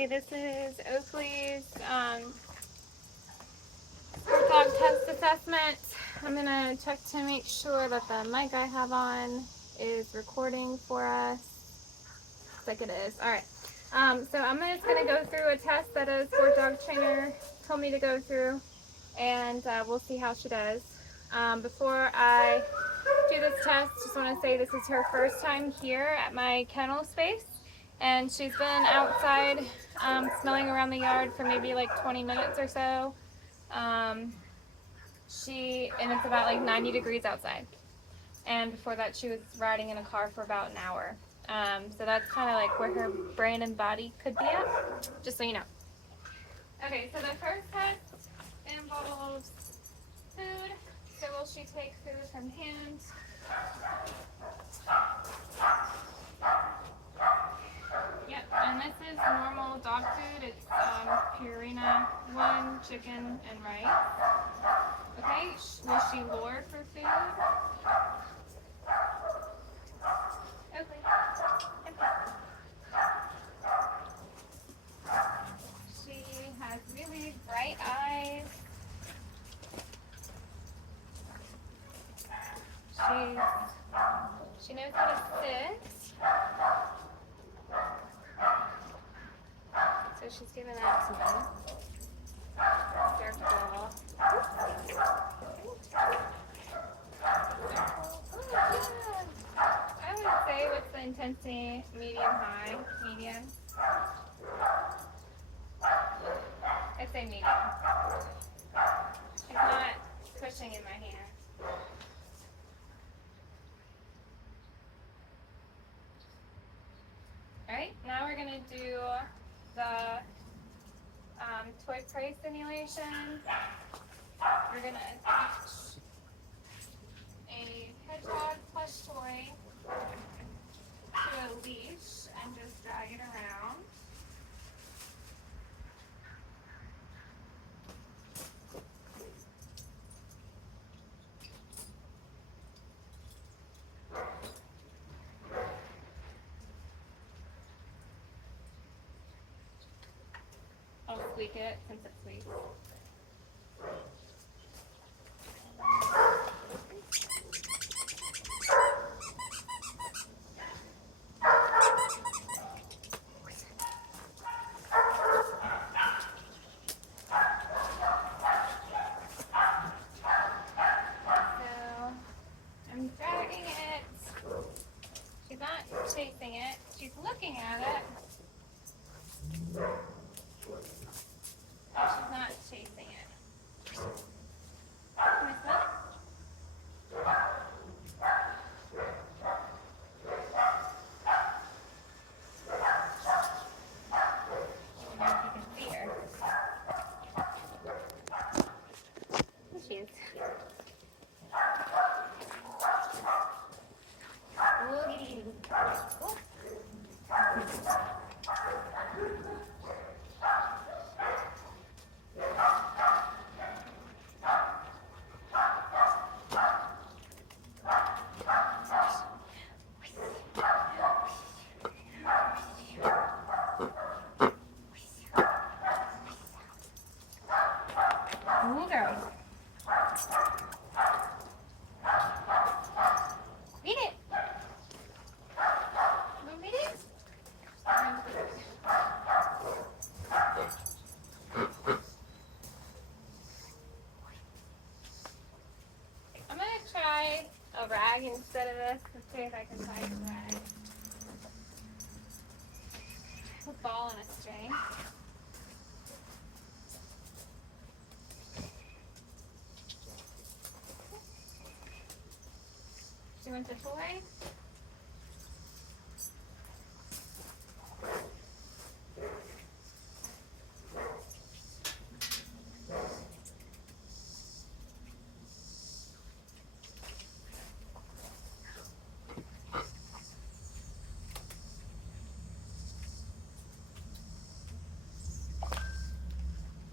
Okay, this is Oakley's sport dog test assessment. I'm gonna check to make sure that the mic I have on is recording for us. Looks like it is. All right. So I'm just gonna go through a test that a sport dog trainer told me to go through, and we'll see how she does. Before I do this test, just want to say this is her first time here at my kennel space, and she's been outside smelling around the yard for maybe like 20 minutes or so. And it's about like 90 degrees outside. And before that, she was riding in a car for about an hour. So that's kind of like where her brain and body could be at, just so you know. Okay, so the first test involves food. So will she take food from hand? Yep, and this is normal dog food. It's Purina 1, chicken, and rice. Okay, will she lure for food? Okay. She has really bright eyes. She knows how to sit. So she's giving that to me. Careful. I would say what's the intensity? Medium, high, medium. I'd say medium. She's not pushing in my hand. Alright, now we're going to do the toy prey simulation. We're going to attach a hedgehog plush toy to a leash and just drag it around. I'll squeak it since it squeaks. I'm dragging it. She's not chasing it. She's looking at it. Oh, she's not chasing it. Can I smell it? I don't know if you can see her. There she is. Ooh, girl. Read it. You want to read it? I'm going to try a rag instead of this. Let's see if I can find a rag. A ball and a string. She wants a toy.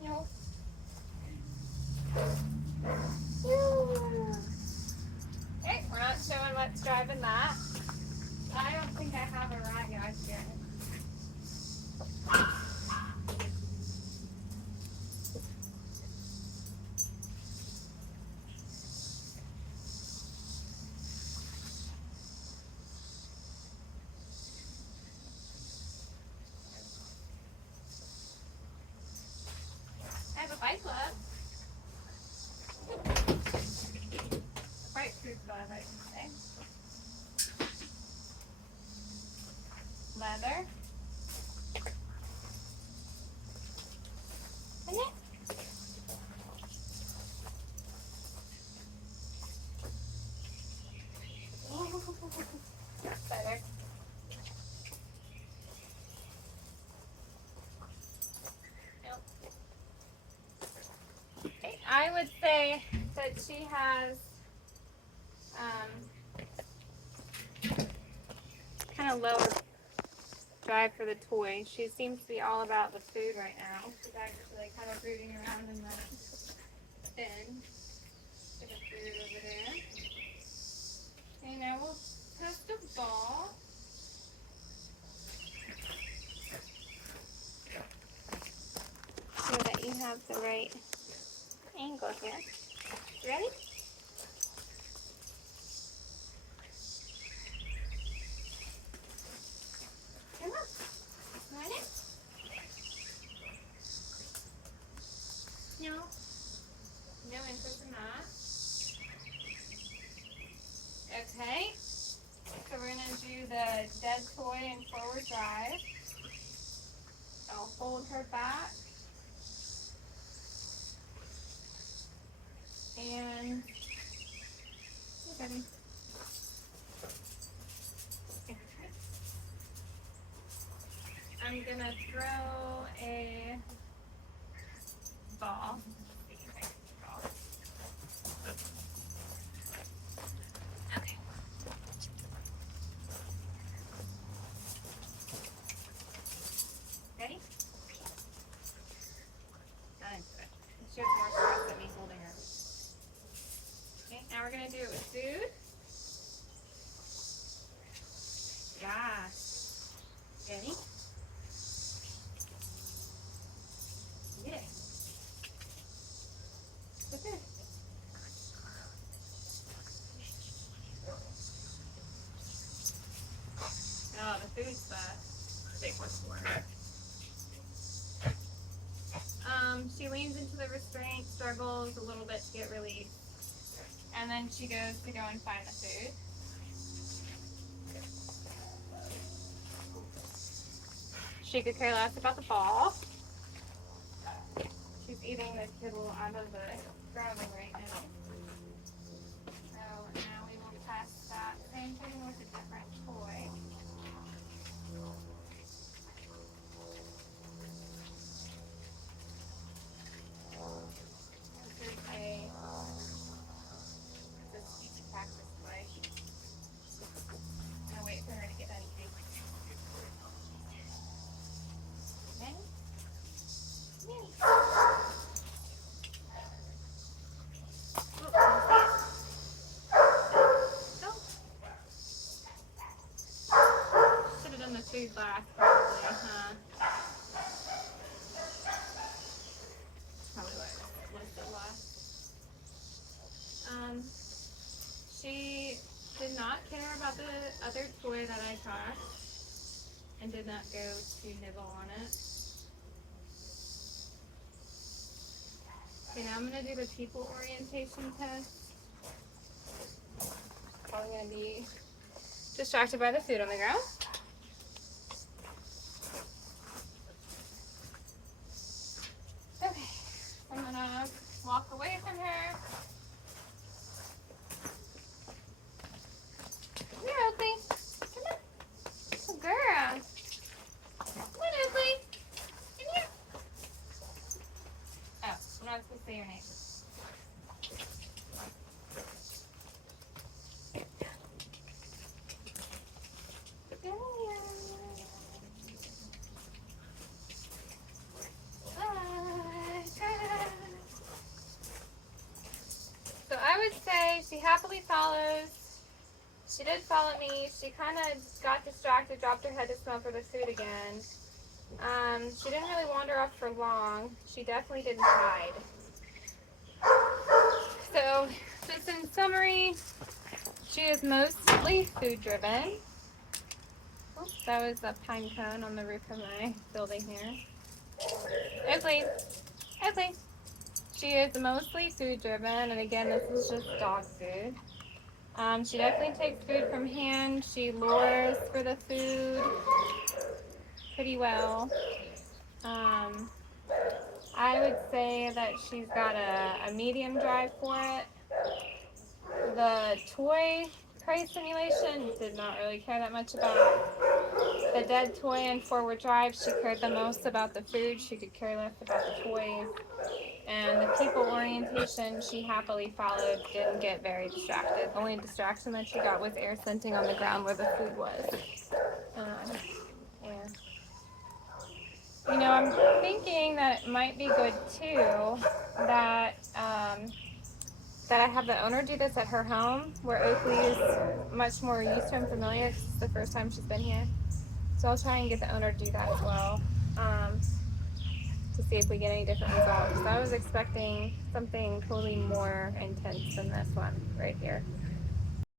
No. Okay, we're not showing what's driving that. Hi, Club. Quite food glove, I should say. Leather. And it. That's better. Nope. Okay, I would say that she has kind of lower drive for the toy. She seems to be all about the food right now. She's actually kind of rooting around in the bin. Get the food over there. Okay, now we'll test the ball. So that you have the right angle here. You ready? Come on. Want it? No. No interest in that. Okay. So we're going to do the dead toy in forward drive. I'll hold her back. And I'm going to throw a ball. Okay. Ready? Not into it. She has more stress than me holding her. Okay, now we're going to do it with food. Gosh. Ready? Get it. Sit there. Oh, the food's the big one for her. She leans into the restraint, struggles a little bit to get relief, and then she goes to go and find the food. She could care less about the ball. She's eating the kibble out of the growling right now. So now we will test that same thing with a different toy. This is a speech practice toy. I'm gonna wait for her to get done eating. Okay. Should have done the food last, probably, huh? Probably what it was. She did not care about the other toy that I tossed and did not go to nibble on it. Okay, now I'm going to do the people orientation test. Probably going to be distracted by the food on the ground. Okay, I'm going to walk away from her. Come here, Oakley. Come on. Good girl. Come on, Oakley. Come here. Oh, I'm not supposed to say your name. So I would say she happily follows. She did follow me. She kind of got distracted, dropped her head to smell for the food again. She didn't really wander off for long. She definitely didn't hide. So just in summary, she is mostly food driven. Oops, that was a pine cone on the roof of my building here. Oakley, Oakley. She is mostly food driven, and again, this is just dog food. She definitely takes food from hand. She lures for the food pretty well. Um, I would say that she's got a medium drive for it. The toy prey simulation did not really care that much about. The dead toy and forward drive, she cared the most about the food. She could care less about the toys. And the people orientation she happily followed, didn't get very distracted. The only distraction that she got was air scenting on the ground where the food was. Yeah. You know, I'm thinking that it might be good too that that I have the owner do this at her home, where Oakley is much more used to and familiar. 'Cause it's the first time she's been here, so I'll try and get the owner to do that as well, to see if we get any different results. I was expecting something totally more intense than this one right here.